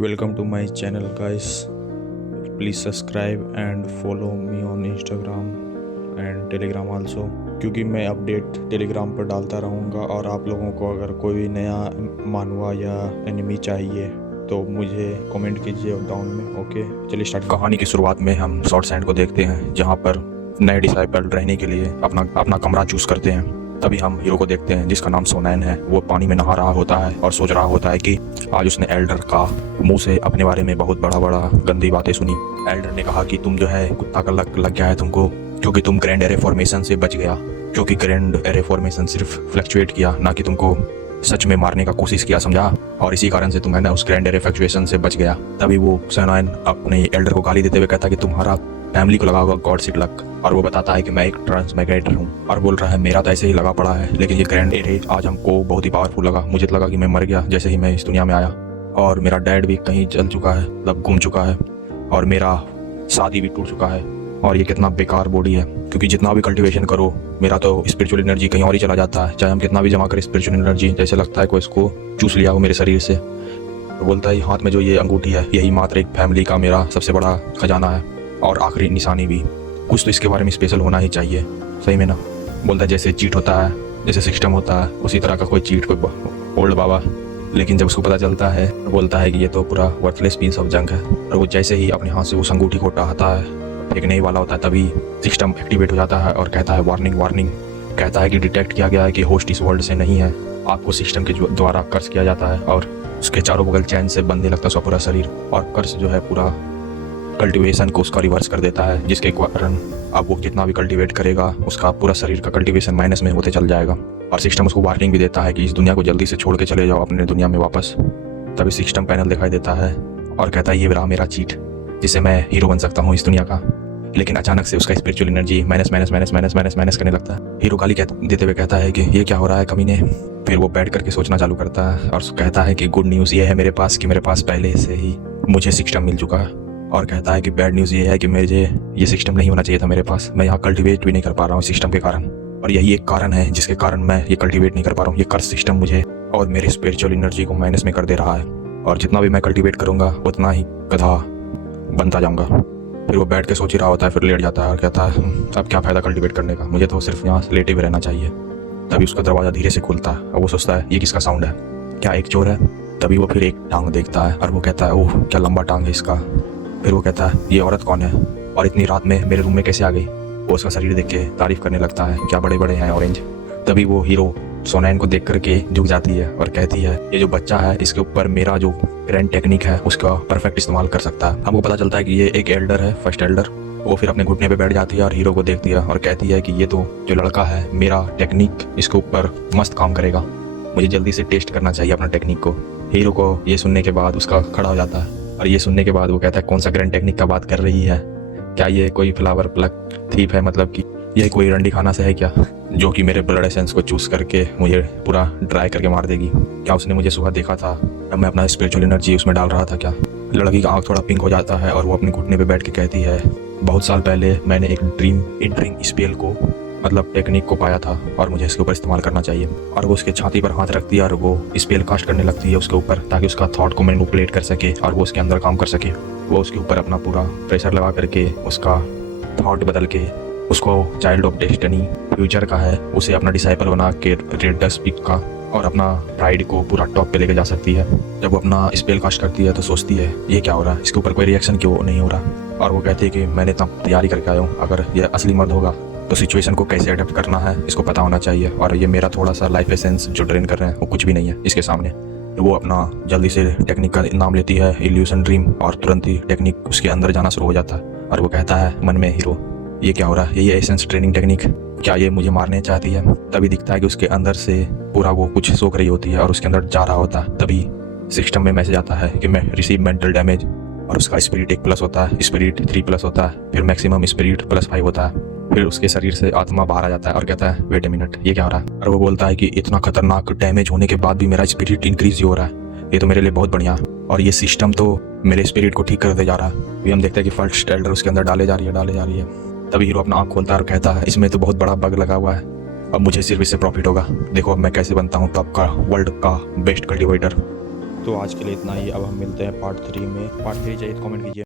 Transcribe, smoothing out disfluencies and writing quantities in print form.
Welcome to my channel guys. Please subscribe and follow me on Instagram and Telegram also, क्योंकि मैं update Telegram पर डालता रहूँगा। और आप लोगों को अगर कोई भी नया मानवा या एनिमी चाहिए तो मुझे कमेंट कीजिए डाउन में। ओके चलिए स्टार्ट। कहानी की शुरुआत में हम शॉर्ट सैंड को देखते हैं, जहाँ पर नए डिसाइपल रहने के लिए अपना कमरा चूज करते हैं। तभी हम हीरो को देखते हैं जिसका नाम सोनैन है। वो पानी में नहा रहा होता है और सोच रहा होता है कि आज उसने एल्डर का मुंह से अपने बारे में बहुत बड़ा गंदी बातें सुनी। एल्डर ने कहा कि तुम जो है कुत्ता का लग गया है तुमको, क्योंकि तुम ग्रैंड एरे फॉर्मेशन से बच गया। क्योंकि ग्रैंड एरे फॉर्मेशन सिर्फ फ्लक्चुएट किया, ना कि तुमको सच में मारने का कोशिश किया, समझा। और इसी कारण से तुम है ना उस ग्रैंड एरे फ्लक्चुएशन से बच गया। तभी वो सोनैन अपने एल्डर को गाली देते हुए कहता है कि तुम्हारा फैमिली को लगा होगा गॉड सिट लक। और वो बताता है कि मैं एक ट्रांसमाइग्रेटर हूँ, और बोल रहा है मेरा तो ऐसे ही लगा पड़ा है, लेकिन ये ग्रैंड एरे आज हमको बहुत ही पावरफुल लगा। मुझे तो लगा कि मैं मर गया जैसे ही मैं इस दुनिया में आया, और मेरा डैड भी कहीं चल चुका है, मतलब गुम चुका है, और मेरा शादी भी टूट चुका है। और ये कितना बेकार बॉडी है, क्योंकि जितना भी कल्टीवेशन करो मेरा तो स्पिरिचुअल एनर्जी कहीं और ही चला जाता है। चाहे हम कितना भी जमा करें स्पिरिचुअल एनर्जी, जैसे लगता है कोई इसको चूस लिया हो मेरे शरीर से। तो बोलता है हाथ में जो ये अंगूठी है यही मात्र एक फैमिली का मेरा सबसे बड़ा खजाना है और आखिरी निशानी भी। कुछ तो इसके बारे में स्पेशल होना ही चाहिए, सही में ना। बोलता है जैसे चीट होता है, जैसे सिस्टम होता है, उसी तरह का कोई चीट, कोई ओल्ड बाबा। लेकिन जब उसको पता चलता है तो बोलता है कि ये तो पूरा वर्थलेस पीस ऑफ जंक है। और वो जैसे ही अपने हाथ से उस अंगूठी को उठाता है, फेंकने ही वाला होता है, तभी सिस्टम एक्टिवेट हो जाता है और कहता है वार्निंग वार्निंग। कहता है कि डिटेक्ट किया गया है कि होस्ट इस वर्ल्ड से नहीं है। आपको सिस्टम के द्वारा कर्ज किया जाता है, और उसके चारों बगल चैन से बंधने लगता है उसका पूरा शरीर। और कर्ज जो है पूरा कल्टीवेशन को उसका रिवर्स कर देता है, जिसके कारण अब वो जितना भी कल्टीवेट करेगा उसका पूरा शरीर का कल्टीवेशन माइनस में होते चल जाएगा। और सिस्टम उसको वार्निंग भी देता है कि इस दुनिया को जल्दी से छोड़ के चले जाओ अपने दुनिया में वापस। तभी सिस्टम पैनल दिखाई देता है और कहता है ये रहा मेरा चीट, जिससे मैं हीरो बन सकता हूँ इस दुनिया का। लेकिन अचानक से उसका spiritual energy minus minus minus minus minus minus करने लगता है। हीरो गाली देते हुए कहता है कि ये क्या हो रहा है कमीने। फिर वो बैठ करके सोचना चालू करता है और कहता है कि गुड न्यूज़ ये है मेरे पास कि मेरे पास पहले से ही मुझे सिस्टम मिल चुका है। और कहता है कि बैड न्यूज़ ये है कि मुझे ये सिस्टम नहीं होना चाहिए था मेरे पास। मैं यहाँ कल्टीवेट भी नहीं कर पा रहा हूँ सिस्टम के कारण, और यही एक कारण है जिसके कारण मैं ये कल्टीवेट नहीं कर पा रहा हूँ। ये कर्स सिस्टम मुझे और मेरे स्पिरिचुअल एनर्जी को माइनस में कर दे रहा है, और जितना भी मैं कल्टीवेट करूँगा उतना ही गधा बनता जाऊँगा। फिर वो बैठ के सोच ही रहा होता है, फिर लेट जाता है और कहता है अब क्या फ़ायदा कल्टीवेट करने का, मुझे तो सिर्फ यहाँ लेटे हुए रहना चाहिए। तभी उसका दरवाज़ा धीरे से खुलता है और वो सोचता है ये किसका साउंड है, क्या एक चोर है। तभी वो फिर एक टांग देखता है और वो कहता है ओह क्या लंबा टांग है इसका। फिर वो कहता है ये औरत कौन है और इतनी रात में मेरे रूम में कैसे आ गई। वो उसका शरीर देख के तारीफ करने लगता है, क्या बड़े बड़े हैं ऑरेंज। तभी वो हीरो सोनैन को देख करके झुक जाती है और कहती है ये जो बच्चा है इसके ऊपर मेरा जो ग्रैंड टेक्निक है उसका परफेक्ट इस्तेमाल कर सकता है। हमको पता चलता है कि ये एक एल्डर है, फर्स्ट एल्डर। वो फिर अपने घुटने पे बैठ जाती है और हीरो को देखती है और कहती है कि ये तो जो लड़का है मेरा टेक्निक इसके ऊपर मस्त काम करेगा, मुझे जल्दी से टेस्ट करना चाहिए अपना टेक्निक को। हीरो को ये सुनने के बाद उसका खड़ा हो जाता है, और ये सुनने के बाद वो कहता है कौन सा ग्रैंड टेक्निक का बात कर रही है, क्या ये कोई फ्लावर प्लग थीप है, मतलब कि यह कोई रंडी खाना से है क्या, जो कि मेरे ब्लड एसेंस को चूस करके मुझे पूरा ड्राई करके मार देगी। क्या उसने मुझे सुबह देखा था जब मैं अपना स्पिरिचुअल एनर्जी उसमें डाल रहा था क्या। लड़की का आँख थोड़ा पिंक हो जाता है और वो अपने घुटने पे बैठ के कहती है बहुत साल पहले मैंने एक ड्रीम इंटरिंग स्पेल को, मतलब टेक्निक को पाया था और मुझे इसके ऊपर इस्तेमाल करना चाहिए। और वो उसके छाती पर हाथ रखती है और वो स्पेल कास्ट करने लगती है उसके ऊपर, ताकि उसका थॉट को मैनिपुलेट कर सके और वो उसके अंदर काम कर सके। वो उसके ऊपर अपना पूरा प्रेशर लगा करके उसका थॉट बदल के उसको चाइल्ड ऑफ डेस्टिनी फ्यूचर का है उसे अपना डिसाइपल बना के रेड डस्ट पिक का और अपना प्राइड को पूरा टॉप पे लेके जा सकती है। जब वो अपना स्पेल कास्ट करती है तो सोचती है ये क्या हो रहा है, इसके ऊपर कोई रिएक्शन क्यों नहीं हो रहा। और वो कहती है कि मैंने इतना तैयारी करके आया हूँ, अगर ये असली मर्द होगा तो सिचुएशन को कैसे अडेप्ट करना है इसको पता होना चाहिए। और ये मेरा थोड़ा सा लाइफ एसेंस जो ड्रेन कर रहे हैं वो कुछ भी नहीं है इसके सामने। तो वो अपना जल्दी से टेक्निक का नाम लेती है इल्यूशन ड्रीम, और तुरंत ही टेक्निक उसके अंदर जाना शुरू हो जाता है। और वो कहता है मन में हीरो ये क्या हो रहा है, ये एसेंस ट्रेनिंग टेक्निक, क्या ये मुझे मारने चाहती है। तभी दिखता है कि उसके अंदर से पूरा वो कुछ सोख रही होती है और उसके अंदर जा रहा होता है। तभी सिस्टम में मैसेज आता है कि मैं रिसीव मेंटल डैमेज, और उसका स्पिरिट 1+ होता है, स्पिरिट 3+ होता है, फिर मैक्सिमम स्पिरिट +5 होता है। फिर उसके शरीर से आत्मा बाहर आ जाता है और कहता है वेट ए मिनट ये क्या हो रहा है। और वो बोलता है कि इतना खतरनाक डैमेज होने के बाद भी मेरा स्पिरिट इंक्रीज हो रहा है, ये तो मेरे लिए बहुत बढ़िया है, और ये सिस्टम तो मेरे स्पिरिट को ठीक करते जा रहा है। अभी हम देखते हैं कि फर्स्ट एल्डर उसके अंदर डाले जा रही है। तभी हीरो अपना आँख खोलता है और कहता है इसमें तो बहुत बड़ा बग लगा हुआ है, अब मुझे सिर्फ इससे प्रॉफिट होगा। देखो अब मैं कैसे बनता हूँ तब का वर्ल्ड का बेस्ट कल्टीवेटर। तो आज के लिए इतना ही। अब हम मिलते हैं पार्ट 3 में। पार्ट 3 चाहिए तो कमेंट कीजिए।